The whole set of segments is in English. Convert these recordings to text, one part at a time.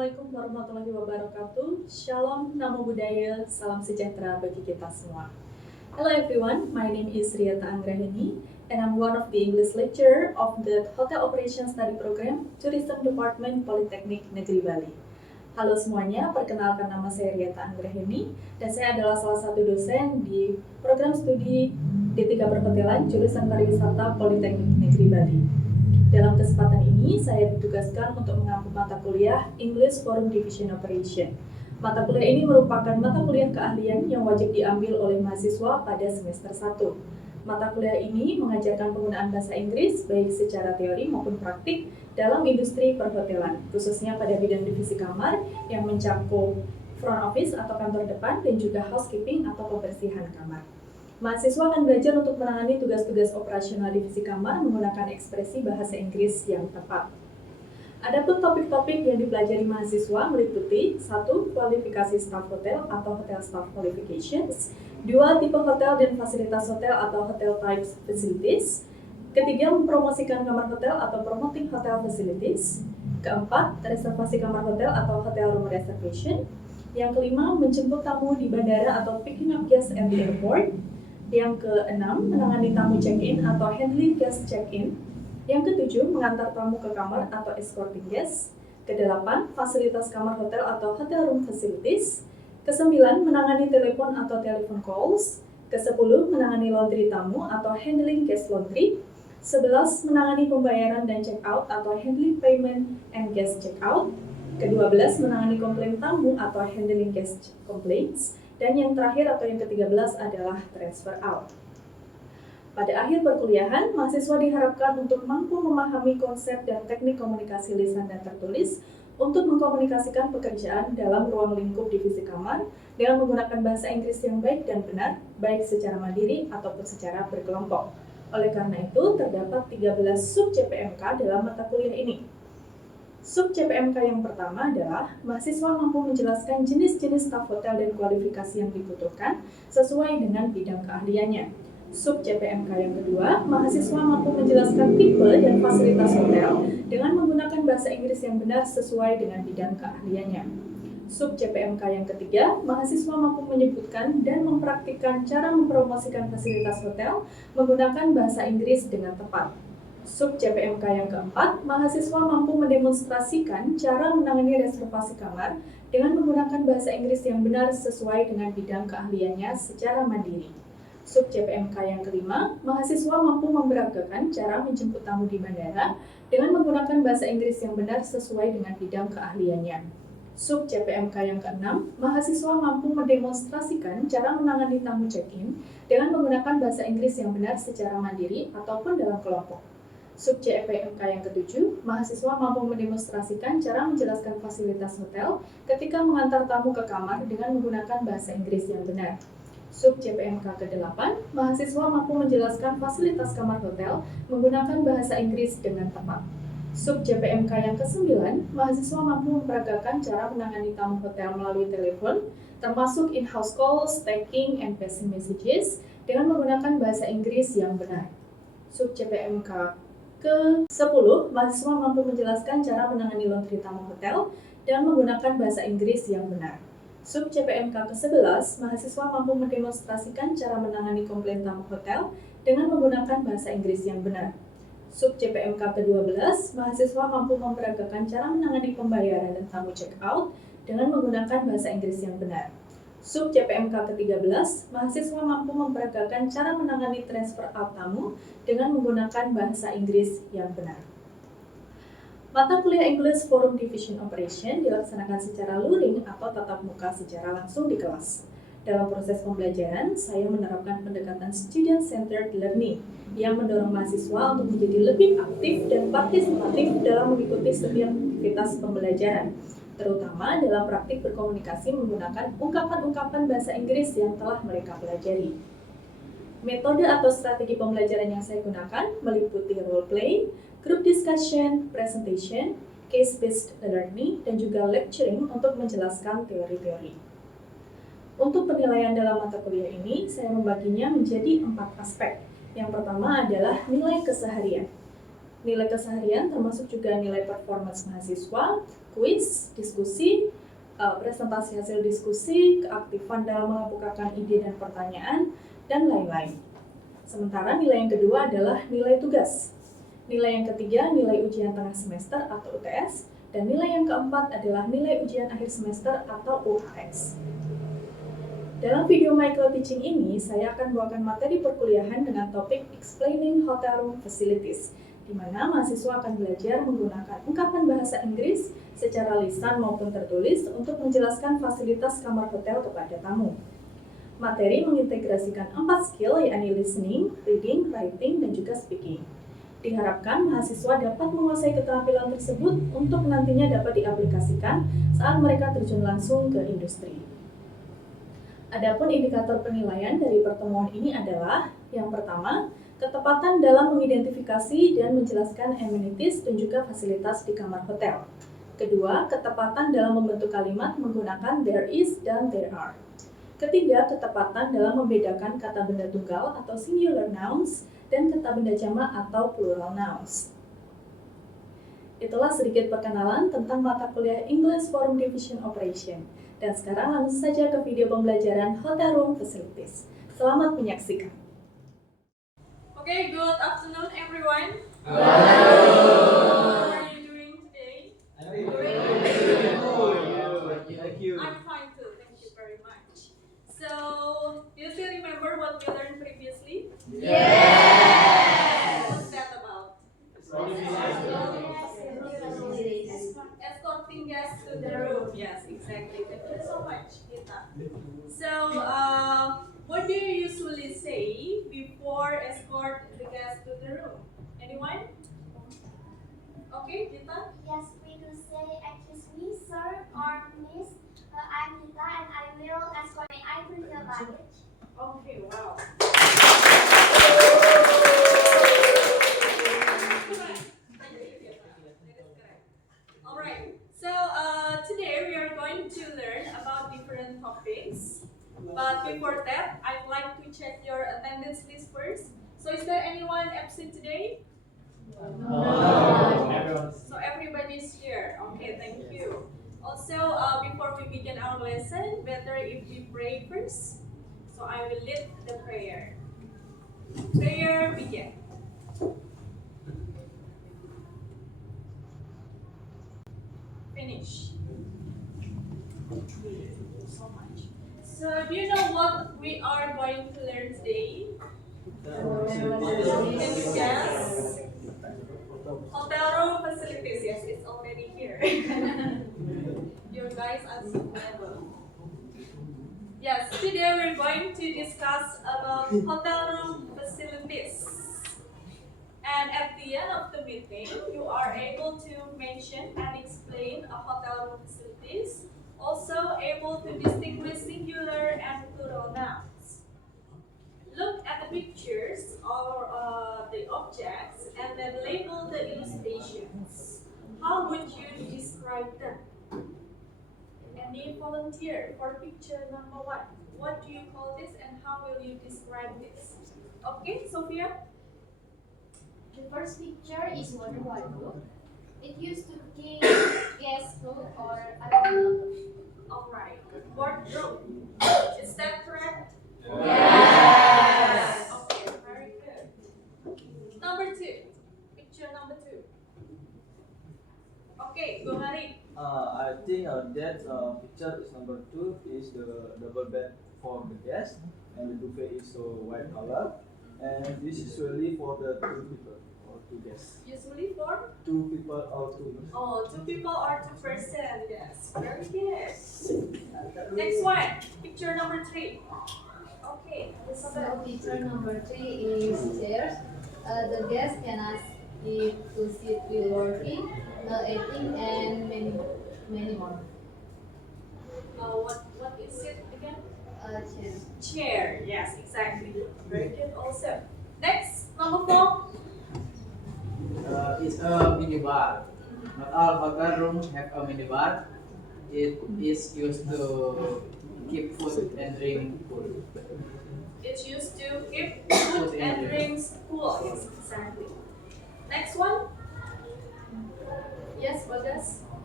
Assalamualaikum warahmatullahi wabarakatuh. Shalom, namo buddhaya, salam sejahtera bagi kita semua. Hello everyone, my name is Rieta Anggraheni and I'm one of the English lecturer of the Hotel Operations Study Program Tourism Department Politeknik Negeri Bali. Halo semuanya, perkenalkan nama saya Rieta Anggraheni dan saya adalah salah satu dosen di program studi D3 Perhotelan jurusan Pariwisata Politeknik Negeri Bali. Dalam kesempatan ini, saya ditugaskan untuk mengampu mata kuliah English Foreign Division Operation. Mata kuliah ini merupakan mata kuliah keahlian yang wajib diambil oleh mahasiswa pada semester 1. Mata kuliah ini mengajarkan penggunaan bahasa Inggris baik secara teori maupun praktik dalam industri perhotelan, khususnya pada bidang divisi kamar yang mencakup front office atau kantor depan dan juga housekeeping atau pembersihan kamar. Mahasiswa akan belajar untuk menangani tugas-tugas operasional divisi kamar menggunakan ekspresi bahasa Inggris yang tepat. Adapun topik-topik yang dipelajari mahasiswa meliputi 1. Kualifikasi staf hotel atau hotel staff qualifications, 2. Tipe hotel dan fasilitas hotel atau hotel types facilities, ketiga. Mempromosikan kamar hotel atau promoting hotel facilities, keempat. Reservasi kamar hotel atau hotel room reservation, yang kelima. Menjemput tamu di bandara atau picking up guests at the airport, yang keenam. Menangani tamu check-in atau handling guest check-in, yang ketujuh. Mengantar tamu ke kamar atau escorting guests, kedelapan. Fasilitas kamar hotel atau hotel room facilities, kesembilan. Menangani telepon atau telephone calls, kesepuluh. Menangani laundry tamu atau handling guest laundry, 11. Menangani pembayaran dan check-out atau handling payment and guest check-out, ke-12. Menangani komplain tamu atau handling guest complaints, dan yang terakhir atau yang ke-13 adalah transfer out. Pada akhir perkuliahan, mahasiswa diharapkan untuk mampu memahami konsep dan teknik komunikasi lisan dan tertulis untuk mengkomunikasikan pekerjaan dalam ruang lingkup divisi kamar dengan menggunakan bahasa Inggris yang baik dan benar, baik secara mandiri ataupun secara berkelompok. Oleh karena itu, terdapat 13 sub CPMK dalam mata kuliah ini. Sub CPMK yang pertama adalah mahasiswa mampu menjelaskan jenis-jenis staf hotel dan kualifikasi yang dibutuhkan sesuai dengan bidang keahliannya. Sub CPMK yang kedua, mahasiswa mampu menjelaskan tipe dan fasilitas hotel dengan menggunakan bahasa Inggris yang benar sesuai dengan bidang keahliannya. Sub CPMK yang ketiga, mahasiswa mampu menyebutkan dan mempraktikkan cara mempromosikan fasilitas hotel menggunakan bahasa Inggris dengan tepat. Sub CPMK yang keempat, mahasiswa mampu mendemonstrasikan cara menangani reservasi kamar dengan menggunakan bahasa Inggris yang benar sesuai dengan bidang keahliannya secara mandiri. Sub CPMK yang kelima, mahasiswa mampu memperagakan cara menjemput tamu di bandara dengan menggunakan bahasa Inggris yang benar sesuai dengan bidang keahliannya. Sub CPMK yang keenam, mahasiswa mampu mendemonstrasikan cara menangani tamu check-in dengan menggunakan bahasa Inggris yang benar secara mandiri ataupun dalam kelompok. Sub CPMK yang ketujuh, mahasiswa mampu mendemonstrasikan cara menjelaskan fasilitas hotel ketika mengantar tamu ke kamar dengan menggunakan bahasa Inggris yang benar. Sub CPMK ke-8, mahasiswa mampu menjelaskan fasilitas kamar hotel menggunakan bahasa Inggris dengan tepat. Sub CPMK yang ke-9, mahasiswa mampu memperagakan cara menangani tamu hotel melalui telepon, termasuk in-house calls, taking, and passing messages dengan menggunakan bahasa Inggris yang benar. Sub CPMK ke-10, mahasiswa mampu menjelaskan cara menangani laundry tamu hotel dan menggunakan bahasa Inggris yang benar. Sub CPMK ke-11, mahasiswa mampu mendemonstrasikan cara menangani komplain tamu hotel dengan menggunakan bahasa Inggris yang benar. Sub CPMK ke-12, mahasiswa mampu memperagakan cara menangani pembayaran dan tamu check-out dengan menggunakan bahasa Inggris yang benar. Sub CPMK ke-13, mahasiswa mampu memperagakan cara menangani transfer out tamu dengan menggunakan bahasa Inggris yang benar. Mata kuliah English Foreign Division Operation dilaksanakan secara luring atau tatap muka secara langsung di kelas. Dalam proses pembelajaran, saya menerapkan pendekatan student-centered learning yang mendorong mahasiswa untuk menjadi lebih aktif dan partisipatif dalam mengikuti setiap aktivitas pembelajaran, terutama dalam praktik berkomunikasi menggunakan ungkapan-ungkapan bahasa Inggris yang telah mereka pelajari. Metode atau strategi pembelajaran yang saya gunakan meliputi role play, group discussion, presentation, case-based learning, dan juga lecturing untuk menjelaskan teori-teori. Untuk penilaian dalam mata kuliah ini, saya membaginya menjadi 4 aspek. Yang pertama adalah nilai keseharian. Nilai keseharian termasuk juga nilai performance mahasiswa, kuis, diskusi, presentasi hasil diskusi, keaktifan dalam mengemukakan ide dan pertanyaan, dan lain-lain. Sementara nilai yang kedua adalah nilai tugas. Nilai yang ketiga nilai ujian tengah semester atau UTS, dan nilai yang keempat adalah nilai ujian akhir semester atau UAS. Dalam video micro teaching ini, saya akan membawakan materi perkuliahan dengan topik Explaining Hotel Room Facilities, di mana mahasiswa akan belajar menggunakan ungkapan bahasa Inggris secara lisan maupun tertulis untuk menjelaskan fasilitas kamar hotel kepada tamu. Materi mengintegrasikan 4 skill, yakni listening, reading, writing, dan juga speaking. Diharapkan mahasiswa dapat menguasai keterampilan tersebut untuk nantinya dapat diaplikasikan saat mereka terjun langsung ke industri. Adapun indikator penilaian dari pertemuan ini adalah yang pertama, ketepatan dalam mengidentifikasi dan menjelaskan amenities dan juga fasilitas di kamar hotel. Kedua, ketepatan dalam membentuk kalimat menggunakan there is dan there are. Ketiga, ketepatan dalam membedakan kata benda tunggal atau singular nouns dan kata benda jamak atau plural nouns. Itulah sedikit perkenalan tentang mata kuliah English Forum Division Operation. Dan sekarang langsung saja ke video pembelajaran Hotel Room Facilities. Selamat menyaksikan. Okay, good afternoon everyone. Hello. How are you doing today? Thank you. I'm fine too, thank you very much. So, do you still remember what we learned previously? Yes. What's that about? Escorting guests to the room. Yes, exactly. Thank you so much, Rieta. So, what do you usually say before escort the guests to the room? Anyone? Okay, Rieta? Yes, we do say, excuse me, sir or miss. I'm Rieta and I will escort. May I bring your luggage? Okay, wow. Alright, so today we are going to learn about different topics. But before that, I'd like to check your attendance list first. So is there anyone absent today? No. So everybody's here. Okay, thank you. Also, before we begin our lesson, better if we pray first. So I will lead the prayer. Prayer begin. Finish. Thank you so much. So do you know what we are going to learn today? Can you guess? Hotel room facilities. Yes, it's already here. You guys are so clever. Yes, today we're going to discuss about hotel room facilities. And at the end of the meeting, you are able to mention and explain a hotel room facilities, also able to distinguish singular and plural nouns. Look at the pictures or the objects and then label the illustrations. How would you describe them? Any volunteer for picture number 1? What do you call this and how will you describe this? Okay, Sophia? The first picture is water wardrobe. It used to keep guest food or alcohol. Alright, wardrobe. Is that correct? Yes. Okay, very good. Number 2. Picture number 2. Okay, go Hari. I think that picture is number 2 is the double bed for the guest, and the buffet is white color, and this is usually for the 2 people or 2 guests. Usually for? 2 people or 2 guests. Oh, 2 people or 2 person. Yes, very good. Next one, picture number 3. Okay, So picture number 3 is chairs. The guest can ask it to sit while working, eating, and many more. What is it again? Chair. Chair. Yes, exactly. Very good also. Next, number 4. It's a minibar. Not all hotel rooms have a minibar. It is used to keep food and drink cool. It's used to keep food and drinks cool. Yes, exactly. Next one. Yes, Bagas.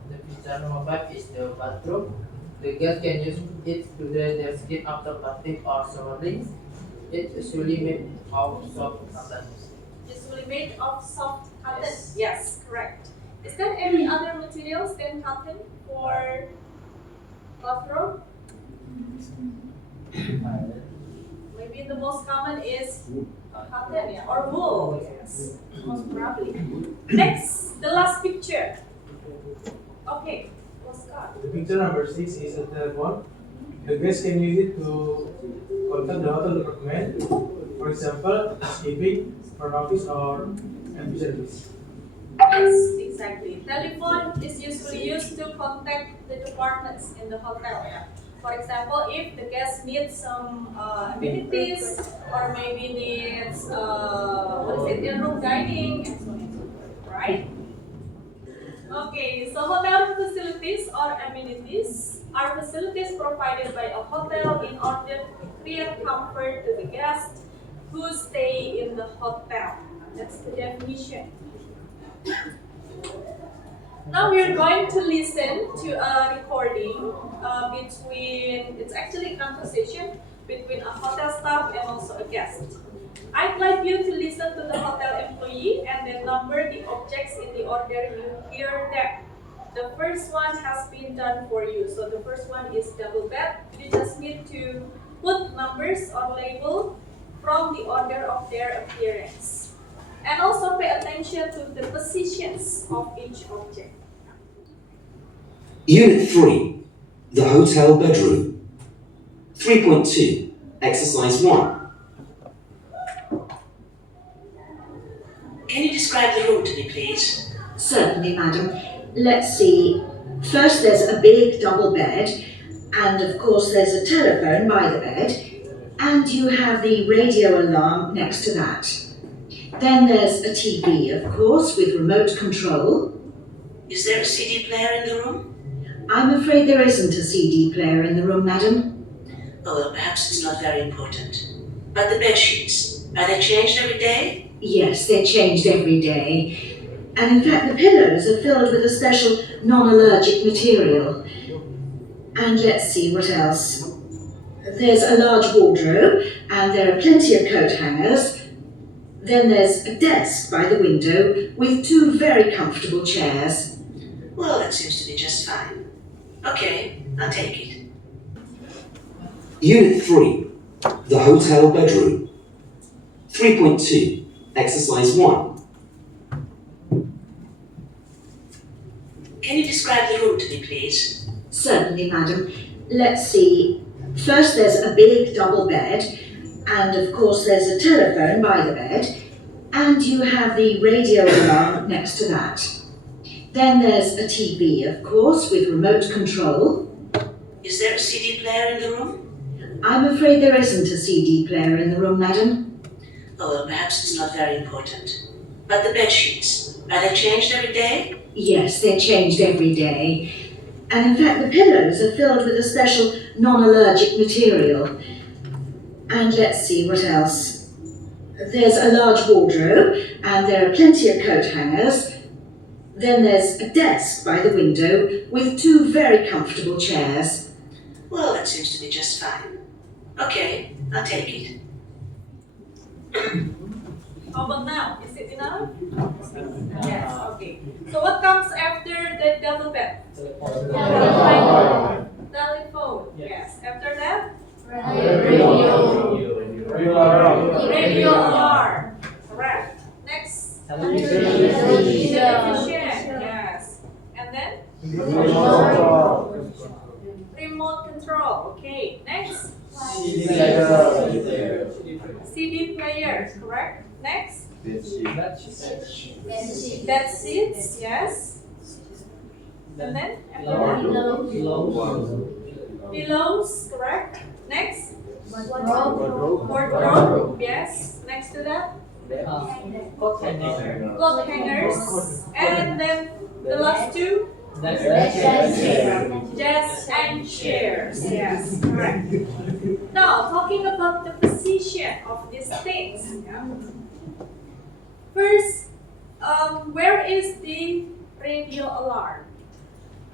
The feature number 5 is the bathroom. The guest can use it to dry their skin after bathing or showering. It's usually made of soft cotton. Usually made of soft cotton. Yes. Yes, correct. Is there any other materials than cotton for bathroom? Maybe the most common is cotton, yeah, or wool. Yes, most probably. Next, the last picture. Okay, Oscar. The picture number 6 is a telephone. The guest can use it to contact the hotel department, for example, housekeeping, front office, or empty service. Yes, exactly. Telephone is usually used to contact the departments in the hotel. Yeah. For example, if the guest needs some amenities or maybe needs in-room dining and so on and so forth, right? Okay, so hotel facilities or amenities are facilities provided by a hotel in order to create comfort to the guests who stay in the hotel. That's the definition. Now we are going to listen to a recording it's actually a conversation between a hotel staff and also a guest. I'd like you to listen to the hotel employee and then number the objects in the order you hear them. The first one has been done for you. So the first one is double bed. You just need to put numbers or label from the order of their appearance. And also pay attention to the positions of each object. Unit 3, the hotel bedroom. 3.2, exercise 1. Can you describe the room to me, please? Certainly, madam. Let's see. First, there's a big double bed, and of course, there's a telephone by the bed, and you have the radio alarm next to that. Then there's a TV, of course, with remote control. Is there a CD player in the room? I'm afraid there isn't a CD player in the room, madam. Oh, well, perhaps it's not very important. But the bed sheets, are they changed every day? Yes, they're changed every day. And in fact, the pillows are filled with a special non-allergic material. And let's see, what else? There's a large wardrobe, and there are plenty of coat hangers. Then there's a desk by the window with 2 very comfortable chairs. Well, that seems to be just fine. Okay, I'll take it. Unit 3, the hotel bedroom. 3.2, exercise 1. Can you describe the room to me, please? Certainly, madam. Let's see. First, there's a big double bed, and of course, there's a telephone by the bed, and you have the radio alarm next to that. Then there's a TV, of course, with remote control. Is there a CD player in the room? I'm afraid there isn't a CD player in the room, madam. Oh, well, perhaps it's not very important. But the bed sheets, are they changed every day? Yes, they're changed every day. And in fact, the pillows are filled with a special non-allergic material. And let's see, what else? There's a large wardrobe, and there are plenty of coat hangers. Then there's a desk by the window with 2 very comfortable chairs. Well, that seems to be just fine. Okay, I'll take it. How about now? Is it enough? Yes, okay. So what comes after the double bed? Telephone. Yes. After that? Radio alarm. Correct. Next. Television. Yes. And then? Remote control. Okay. Next. CD player. Correct. Next. Bed seats. Yes. And then? After that? Pillows. Correct. Next. Wardrobe. Yes. Next to that? Coat hangers. And then the last 2? Desks and chairs. Yes, correct. Now, talking about the position of these things. Yeah. First, where is the radio alarm?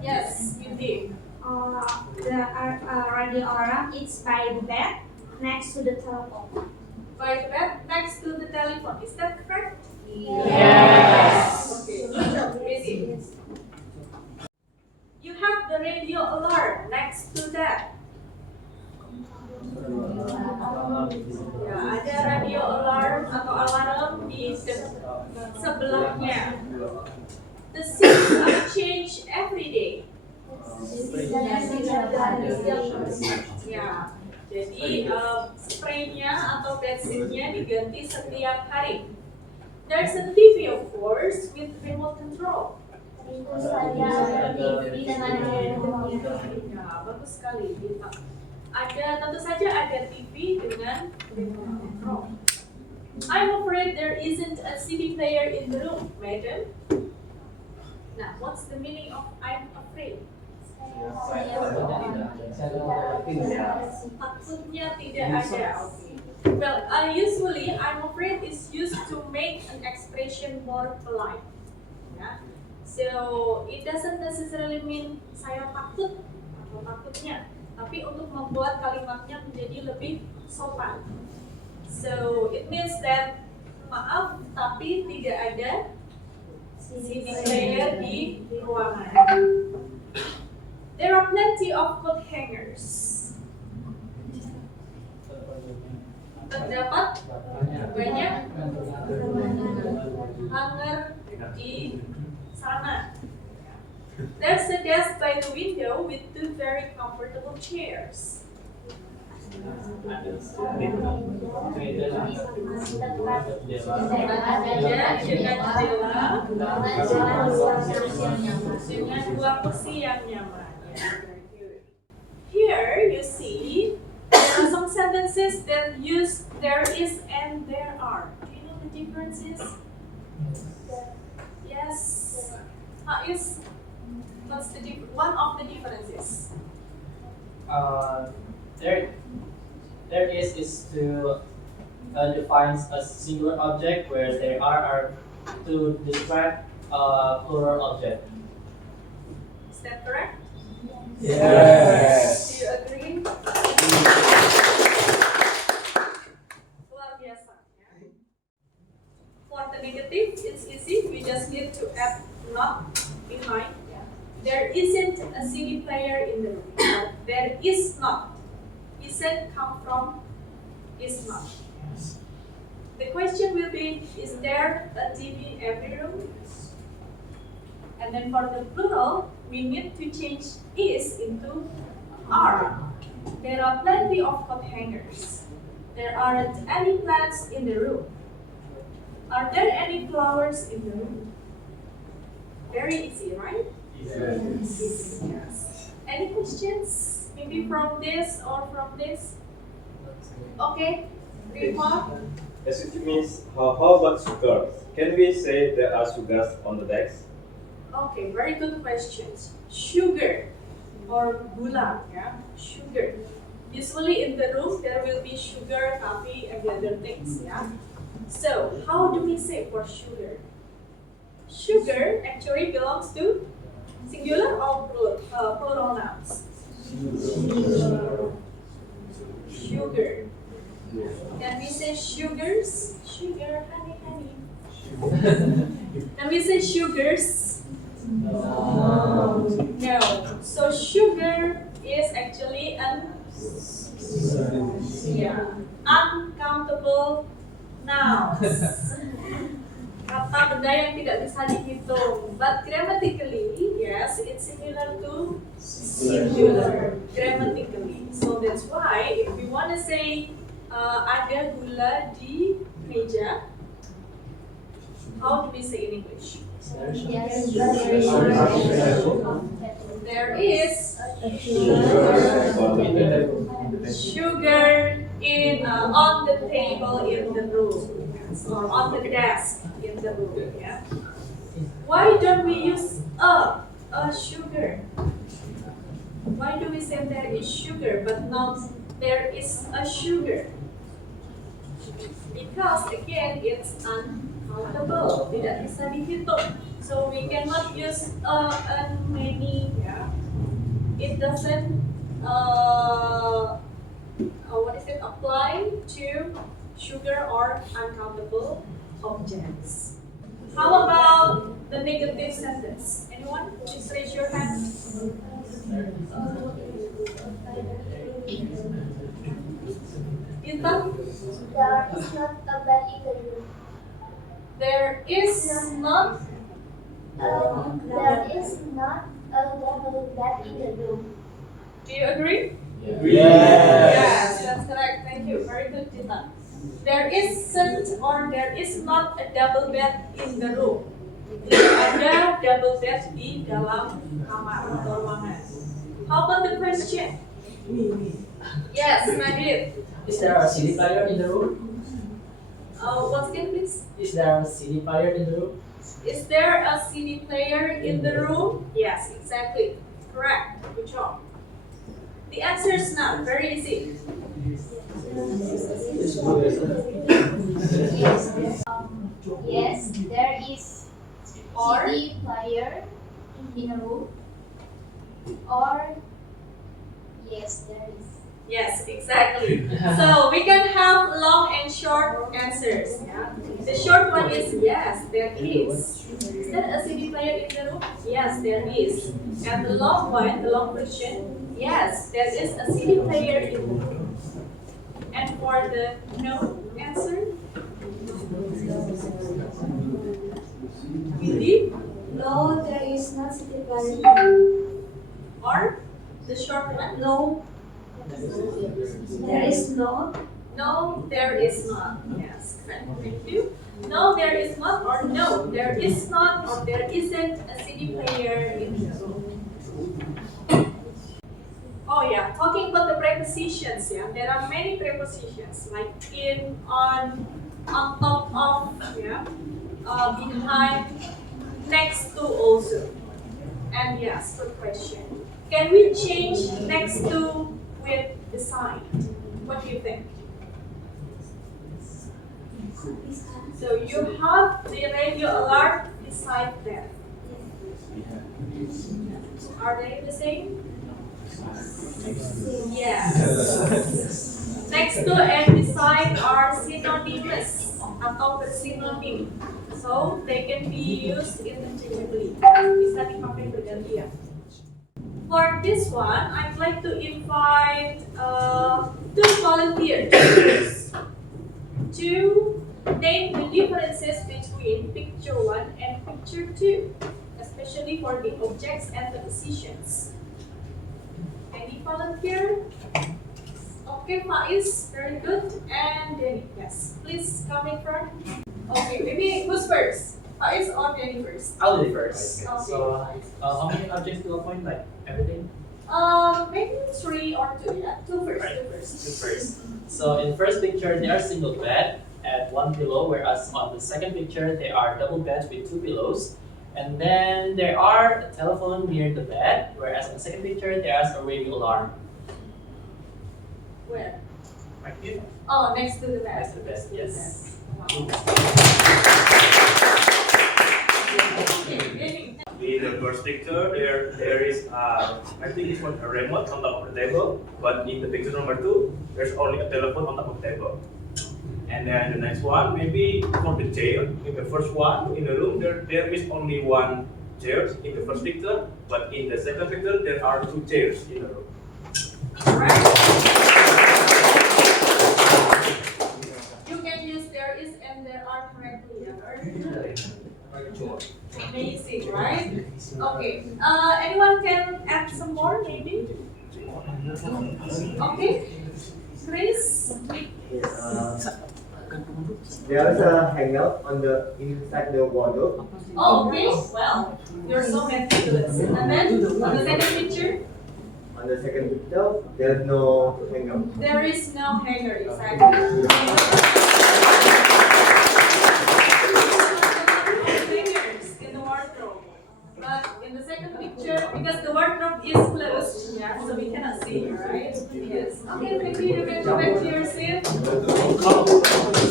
Yes, you did. The radio alarm is by the bed next to the telephone. By the bed next to the telephone. Is that correct? Yes. Okay, good job, Rieti. You have the radio alarm next to that. Ya, ada radio alarm atau alarm di sebelahnya. The seats are changed every day. Ya, jadi spraynya atau bedsheetnya diganti setiap hari. There's a TV of course with remote control. Ya, bagus sekali. Tentu saja ada TV dengan remote control. I'm afraid there isn't a CD player in the room, madam. Nah, what's the meaning of I'm afraid? Takutnya tidak ada. Okay. Well, usually I'm afraid is used to make an expression more polite. Yeah. So it doesn't necessarily mean saya takut atau takutnya, tapi untuk membuat kalimatnya menjadi lebih sopan. So it means that maaf tapi tidak ada CD player di ruangan. There are plenty of coat hangers. Terdapat banyak hanger di sana. There's a desk by the window with two very comfortable chairs. Dengan dua kursi yang nyaman. Here you see there are some sentences that use there is and there are. Do you know the differences? Yes. What's the one of the differences? There is to defines a singular object, where there are to describe a plural object. Is that correct? Yes. Do you agree? Luar biasa. Ya. For the negative, it's easy. We just need to add not behind. There isn't a CD player in the room. There is not. Isn't come from is not. The question will be, is there a TV in every room? And then for the plural, we need to change is into are. There are plenty of coat hangers. There aren't any plants in the room. Are there any flowers in the room? Very easy, right? Yes. Any questions? Maybe from this or from this? Okay, Rieta. Yes, it means how about sugars? Can we say there are sugars on the decks? Okay, very good questions. Sugar or gula, yeah, sugar. Usually in the room there will be sugar, coffee, and the other things, yeah. So how do we say for sugar? Sugar actually belongs to singular or plural nouns? Sugar. Can we say sugars? Sugar, honey, honey. Can we say sugars? No. So sugar is actually an uncountable nouns. Kata benda yang tidak bisa dihitung. But grammatically, yes, it's similar to singular. Grammatically. So that's why if we want to say ada gula di meja, how do we say in English? There is sugar in on the table in the room, or on the desk in the room. Yeah. Why don't we use a sugar? Why do we say there is sugar but not there is a sugar? Because again, it's uncountable, tidak bisa dihitung. So we cannot use many. Yeah, it doesn't. What is it? Apply to sugar or uncountable objects. How about the negative sentence? Anyone? Please raise your hand. Intan? There is not a bed in the room. There is not. There is not a double bed in the room. Do you agree? Yes. Yes, that's correct. Thank you. Very good, Tita. There isn't or there is not a double bed in the room. Tidak ada double bed di dalam kamar atau ruangan. How about the question? Yes, Madrid. Is there a CD player in the room? Once again, please. Is there a CD player in the room? Is there a CD player in the room? Yes, exactly. Correct. Good job. The answer is not. Very easy. Yes, there is Or? CD player in a room. Or yes, there is. Yes, exactly. So we can have long and short answers. Yeah? The short one is yes, there is. Is there a CD player in the room? Yes, there is. And the long one, the long question, yes, there is a CD player in the room. And for the no answer, Willy, No, there is not CD player in the room. or the short one, No, there is not. no, there is not. Yes, correct. Thank you. No, there is not, or no, there is not, or there isn't a CD player in the room. Oh yeah, talking about the prepositions, yeah, there are many prepositions like in, on top of, yeah, behind, next to also. And yes, good question. Can we change next to with beside? What do you think? So you have the radio alert beside them. Are they the same? Yes. Next to and beside are synonymous atau bersinonim. So they can be used interchangeably. Bisa dipakai bergantian. For this one, I'd like to invite two volunteers to name the differences between picture 1 and picture 2, especially for the objects and the positions. Any volunteer? Okay, Faiz, very good. And Danny, yes. Please come in front. Okay, maybe who's first? Faiz or Danny first? I'll do it first. Okay. So, how many objects do I point? Like everything? Maybe 3 or 2, yeah? Two first. Two first. So in the first picture, there are single bed and 1 pillow, whereas on the second picture, there are double beds with 2 pillows. And then there are a telephone near the bed, whereas in the second picture, there's a radio alarm. Where? Right here. Oh, next to the bed. Next to the bed, yes. Wow. Okay, Danny. In the first picture, there is I think it's one a remote on top of the table, but in the picture number 2, there's only a telephone on top of the table. And then the next one, maybe for the chair. In the first one, in the room, there is only 1 chair in the first picture, but in the second picture, there are 2 chairs in the room. Right. You can use there is and there are correctly. Amazing, right? Okay. Anyone can add some more, maybe? Okay. Chris? There is a hanger on the inside the wardrobe. Oh, okay. Well, you're so meticulous. And then on the second picture, On the second picture, there is no hanger. there is no hanger, exactly. Hangers in the wardrobe. But in the second picture, because the wardrobe is closed, yeah, so we cannot see, right? Yes. Okay, thank you. You can go back to your seat.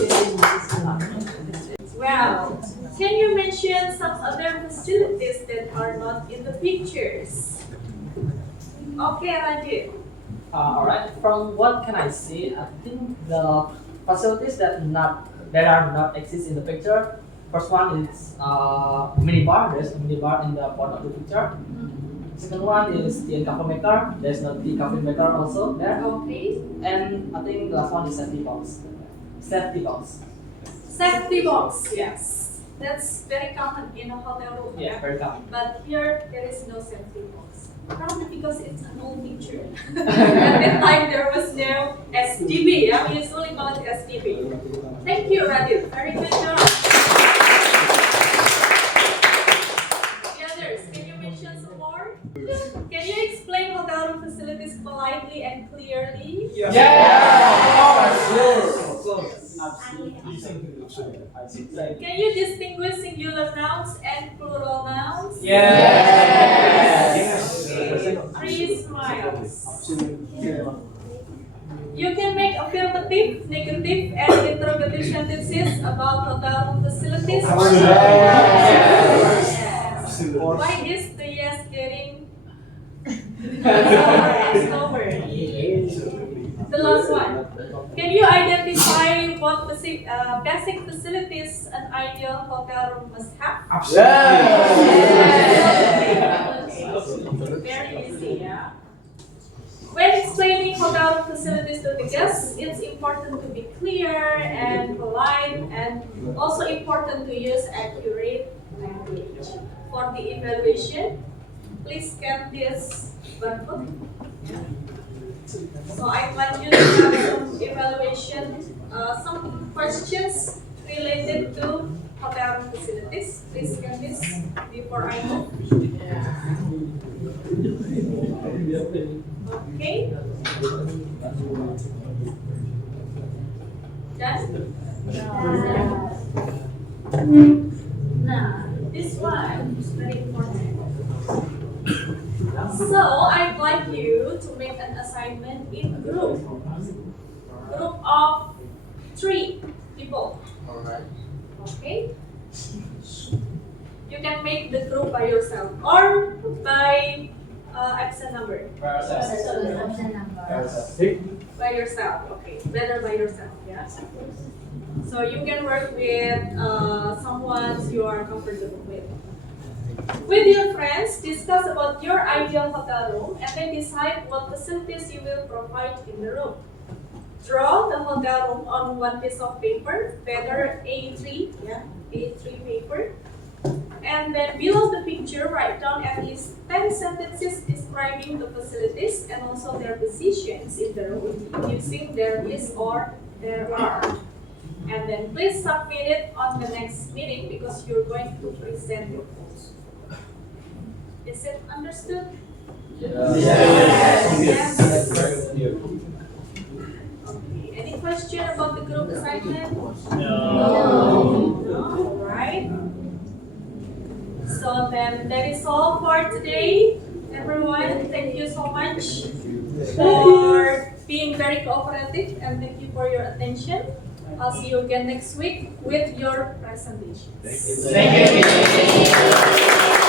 facilities that are not in the pictures. Okay, Rajit. Alright, from what can I see, I think the facilities that are not exist in the picture. First one is minibar. There's a minibar in the bottom of the picture. Second one is the coffee maker. There's no tea coffee maker also there. Okay. And I think the last one is safety box. Safety box. Safety box, yes. That's very common in a hotel room. Yeah, very common. But here, there is no safety box. Probably because it's an old picture. At that time, there was no SDB. Yeah? We usually call it SDB. Thank you, Radit. Very good job. The others, can you mention some more? Can you explain hotel room facilities politely and clearly? Yeah. Can you distinguish singular nouns and plural nouns? Yes. Okay. 3 smiles. You can make affirmative, negative, and interrogative sentences about hotel room facilities. Yes. Why is the yes getting slower? The last one. Can you identify what basic facilities an ideal hotel room must have? Very easy, yeah. When explaining hotel room facilities to the guests, it's important to be clear and polite, and also important to use accurate language. For the evaluation, please scan this barcode. So I'd like you to have some evaluation, some questions related to hotel room facilities. Please scan this before I move. Okay. Done? Now, this one is very important. So, I'd like you to make an assignment in group. Group of 3 people. Alright. Okay? You can make the group by yourself or by absent number. By yourself, okay. Better by yourself, yeah. So you can work with someone you are comfortable with. With your friends, discuss about your ideal hotel room and then decide what facilities you will provide in the room. Draw the hotel room on one piece of paper, better A3, yeah, A3 paper. And then below the picture, write down at least 10 sentences describing the facilities and also their positions in the room using there is or there are. And then please submit it on the next meeting because you're going to present your goals. Is it understood? Yes. Okay. Any question about the group assignment? No. All right. So then that is all for today, everyone. Thank you so much for being very cooperative and thank you for your attention. I'll see you again next week with your presentations. Thank you.